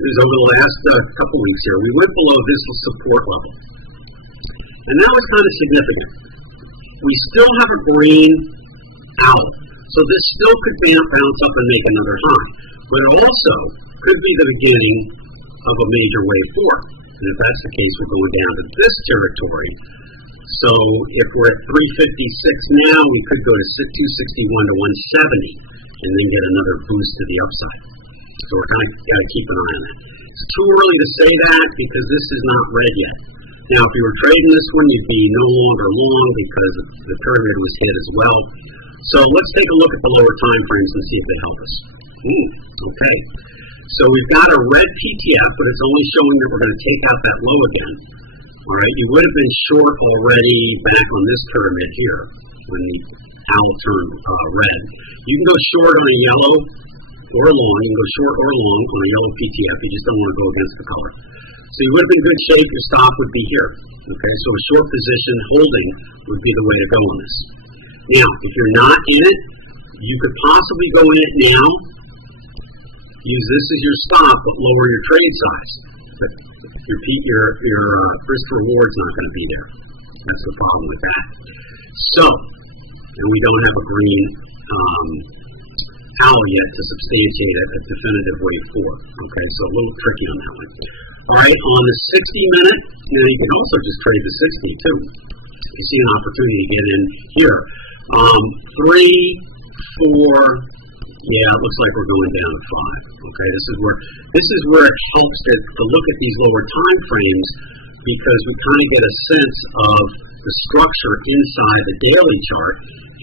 is over the last couple weeks here, we went below this support level. And that was kind of significant. We still have a green out. So this still could bounce up and make another high. But it also could be the beginning of a major wave 4. And if that's the case, we're going down to this territory. So if we're at 356 now, we could go to 261 to 170 and then get another boost to the upside. So we're kind of got to keep an eye on that. It's too early to say that because this is not red yet. Now, if you were trading this one, you'd be no longer long because the pyramid was hit as well. So let's take a look at the lower time frames and see if they help us. Okay. So we've got a red PTF, but it's only showing that we're going to take out that low again. All right. You would have been short already back on this pyramid here when the owl turned red. You can go short on a yellow or long. You can go short or long on a yellow PTF. You just don't want to go against the color. So you would have been in good shape. Your stop would be here. Okay. So a short position holding would be the way to go on this. Now, if you're not in it, you could possibly go in it now, use this as your stop, but lower your trade size. But your risk reward's not going to be there. That's the problem with that. So, and we don't have a green owl yet to substantiate a definitive wave 4. Okay, so a little tricky on that one. All right, on the 60-minute, you can also just trade the 60 too. You see an opportunity to get in here. 3, 4, yeah, it looks like we're going down to 5. Okay, this is where it helps to look at these lower time frames, because we kind of get a sense of the structure inside the daily chart.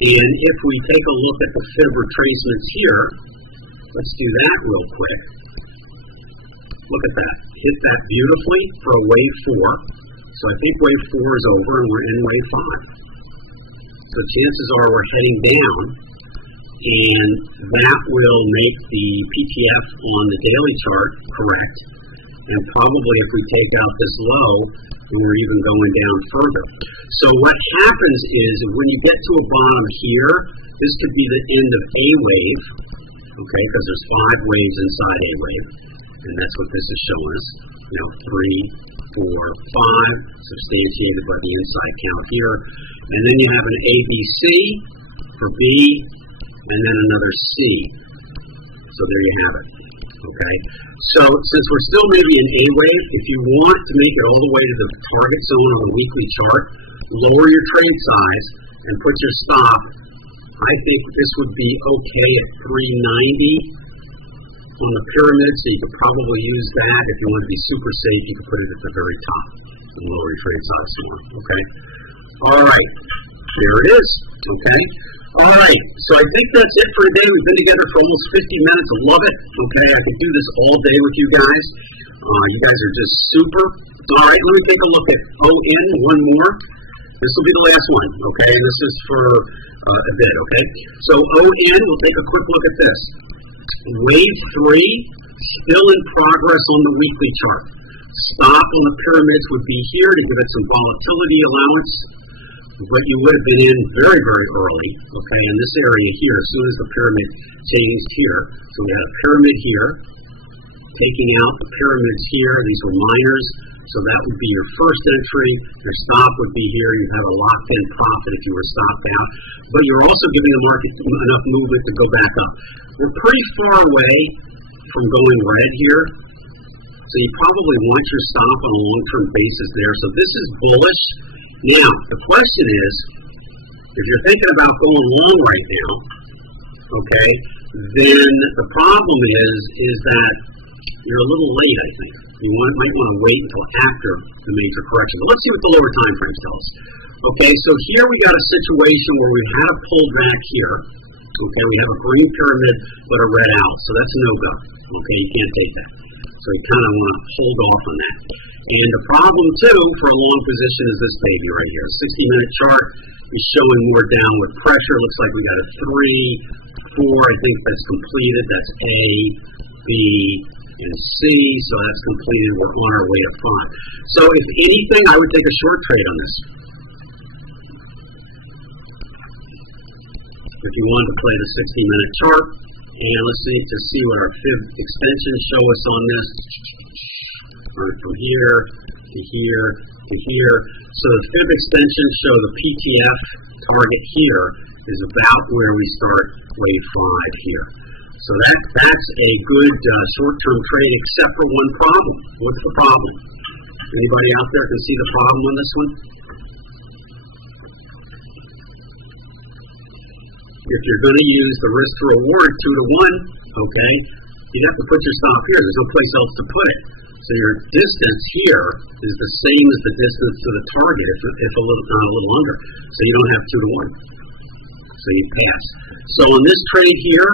And if we take a look at the fib retracements here, let's do that real quick. Look at that. Hit that beautifully for a wave 4. So I think wave 4 is over and we're in wave 5. So chances are we're heading down, and that will make the PTF on the daily chart correct. And probably if we take out this low, we're even going down further. So what happens is when you get to a bottom here, this could be the end of a wave, okay, because there's 5 waves inside a wave. And that's what this is showing us. 3, 4, 5, substantiated by the inside count here. And then you have an ABC for B, and then another C. So there you have it. Okay. So since we're still maybe in A wave, if you want to make it all the way to the target zone on a weekly chart, lower your trade size and put your stop. I think this would be okay at 390 on the pyramid, so you could probably use that. If you want to be super safe, you could put it at the very top and lower your trade size some more. Okay. All right. There it is. Okay. All right. So I think that's it for today. We've been together for almost 50 minutes. I love it. Okay. I could do this all day with you guys. You guys are just super. All right. Let me take a look at ON one more. This will be the last one. Okay. This is for a bit. Okay. So ON, we'll take a quick look at this. Wave 3, still in progress on the weekly chart. Stop on the pyramids would be here to give it some volatility allowance, but you would have been in very, very early, okay, in this area here, as soon as the pyramid changed here. So we had a pyramid here, taking out the pyramids here. These were minors, so that would be your first entry. Your stop would be here. You'd have a locked-in profit if you were stopped out, but you're also giving the market enough movement to go back up. We're pretty far away from going red here, so you probably want your stop on a long-term basis there. So this is bullish. Now, the question is, if you're thinking about going long right now, okay, then the problem is that you're a little late, I think. You might want to wait until after the major correction. But let's see what the lower time frames tell us. Okay, so here we got a situation where we had a pullback here. Okay, we have a green pyramid but a red out, so that's a no-go. Okay, you can't take that. So you kind of want to hold off on that. And the problem, too, for a long position is this baby right here. 60-minute chart is showing more downward pressure. Looks like we got a 3, 4. I think that's completed. That's A, B, and C. So that's completed. We're on our way to 5. So if anything, I would take a short trade on this. If you wanted to play the 60-minute chart, and let's see what our fib extensions show us on this. From here to here to here. So the fib extensions show the PTF target here is about where we start wave 5 here. So that's a good short-term trade, except for one problem. What's the problem? Anybody out there can see the problem on this one? If you're going to use the risk to reward 2 to 1, okay, you have to put your stop here. There's no place else to put it. So your distance here is the same as the distance to the target, if a little under. So you don't have 2 to 1. So So you pass. So on this trade here,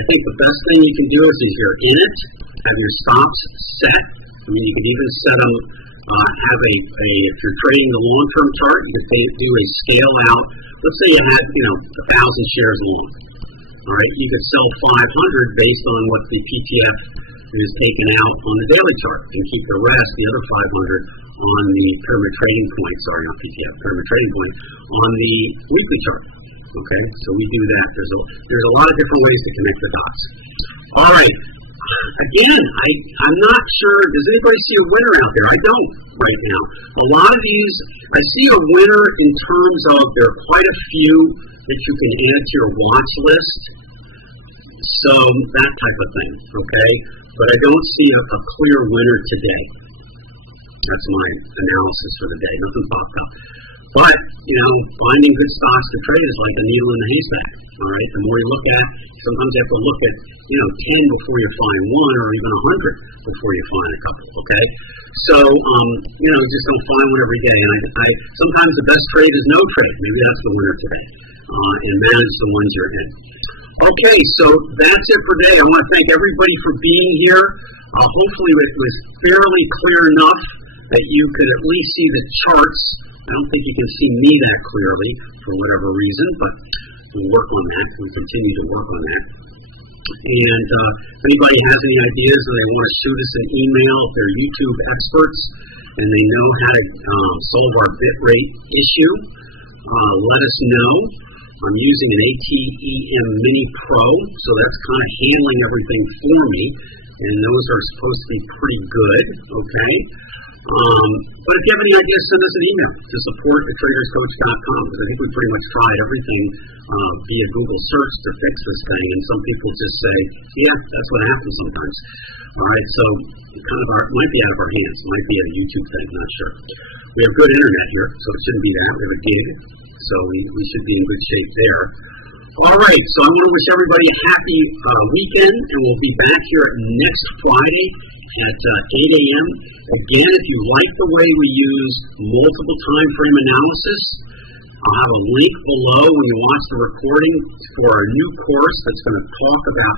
I think the best thing you can do is if you're in it, have your stops set. I mean, you can even set them, if you're trading the long-term chart, you can do a scale out. Let's say you had, 1,000 shares long. All right, you could sell 500 based on what the PTF is taken out on the daily chart and keep the rest, the other 500, on the pyramid trading point, not PTF, pyramid trading point, on the weekly chart. Okay, so we do that. There's a lot of different ways to connect the dots. All right. Again, I'm not sure. Does anybody see a winner out there? I don't right now. A lot of these, I see a winner in terms of there are quite a few that you can add to your watch list. So that type of thing, okay? But I don't see a clear winner today. That's my analysis for the day. Nothing popped up. But, finding good stocks to trade is like a needle in the haystack, all right? The more you look at, sometimes you have to look at, 10 before you find one, or even 100 before you find a couple, okay? So, just don't find one every day. And sometimes the best trade is no trade. Maybe that's the winner today. And manage the ones you're in. Okay, so that's it for today. I want to thank everybody for being here. Hopefully it was fairly clear enough that you could at least see the charts. I don't think you can see me that clearly for whatever reason, but we'll work on that. We'll continue to work on that. And if anybody has any ideas or they want to shoot us an email, they're YouTube experts and they know how to solve our bit rate issue, let us know. I'm using an ATEM Mini Pro, so that's kind of handling everything for me, and those are supposed to be pretty good, okay? But if you have any ideas, send us an email to support@traderscoach.com, because I think we pretty much tried everything via Google search to fix this thing, and some people just say, yeah, that's what happens sometimes. All right, so it might be out of our hands. It might be a YouTube thing, I'm not sure. We have good internet here, so it shouldn't be that. We have a gig, so we should be in good shape there. All right, so I want to wish everybody a happy weekend, and we'll be back here next Friday at 8 a.m. Again, if you like the way we use multiple time frame analysis, I'll have a link below when you watch the recording for our new course that's going to talk about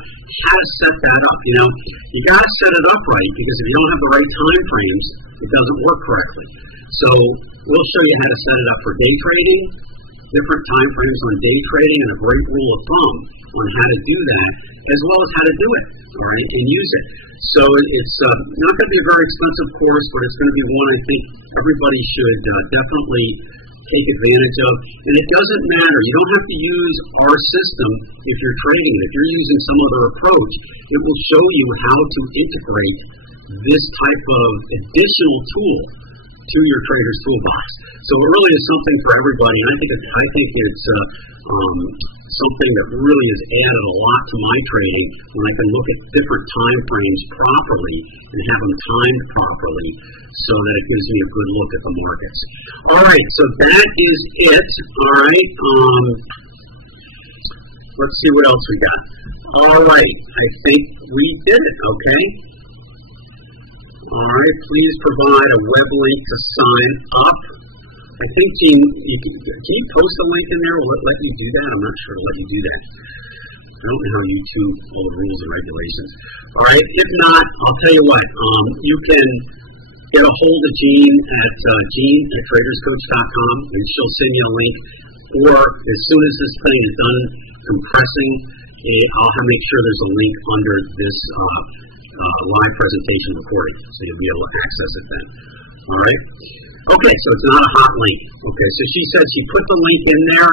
how to set that up. You got to set it up right, because if you don't have the right time frames, it doesn't work correctly. So we'll show you how to set it up for day trading, different time frames on day trading, and a great rule of thumb on how to do that, as well as how to do it, all right, and use it. So it's not going to be a very expensive course, but it's going to be one I think everybody should definitely take advantage of. And it doesn't matter. You don't have to use our system if you're trading. If you're using some other approach, it will show you how to integrate this type of additional tool to your trader's toolbox. So it really is something for everybody. And I think it's something that really has added a lot to my trading when I can look at different time frames properly and have them timed properly, so that it gives me a good look at the markets. All right, so that is it. All right, let's see what else we got. All right, I think we did it. Okay. All right, please provide a web link to sign up. I think, Gene, can you post a link in there? Will it let you do that? I'm not sure it'll let you do that. I don't know how YouTube, all the rules and regulations. All right, if not, I'll tell you what. You can get a hold of Jean at Jean@traderscoach.com, and she'll send you a link. Or as soon as this thing is done compressing, I'll make sure there's a link under this live presentation recording, so you'll be able to access it then. All right? Okay, so it's not a hot link. Okay, so she said she put the link in there,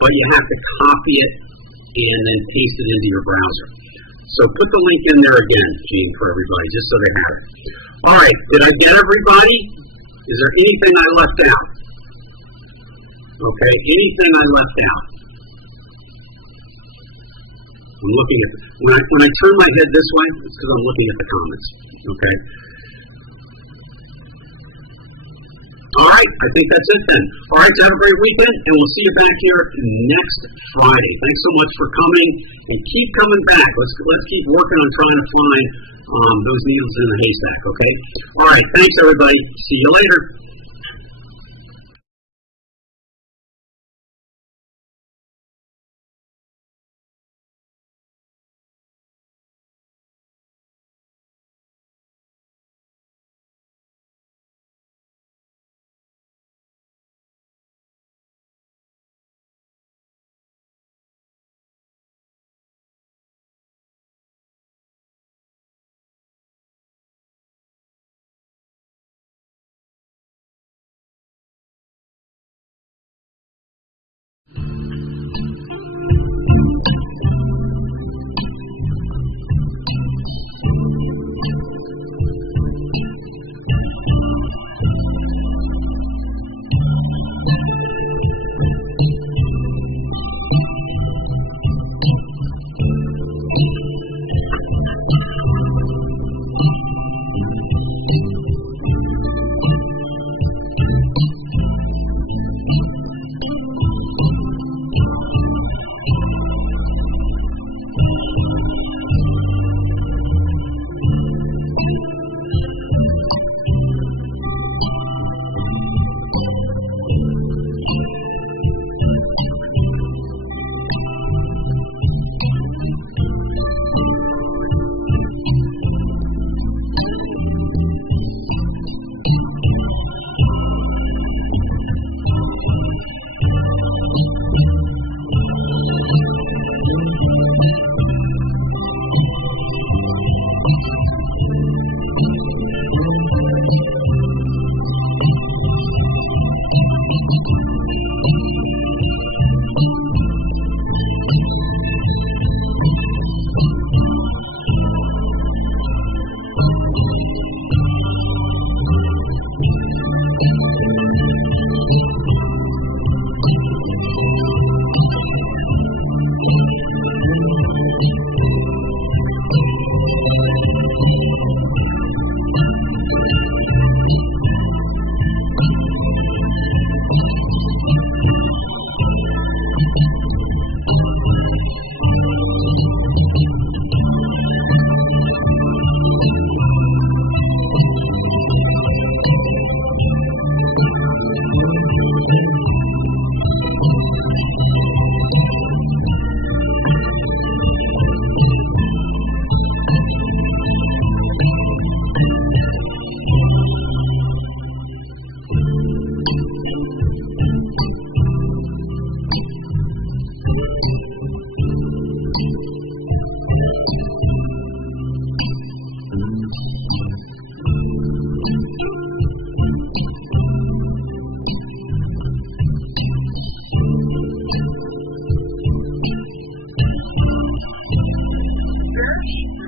but you have to copy it and then paste it into your browser. So put the link in there again, Gene, for everybody, just so they have it. All right, did I get everybody? Is there anything I left out? Okay, anything I left out? I'm looking at, when I turn my head this way, it's because I'm looking at the comments. Okay. All right, I think that's it then. All right, have a great weekend, and we'll see you back here next Friday. Thanks so much for coming, and keep coming back. Let's keep working on trying to find those needles in the haystack, okay? All right, thanks, everybody. See you later.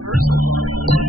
Crystal.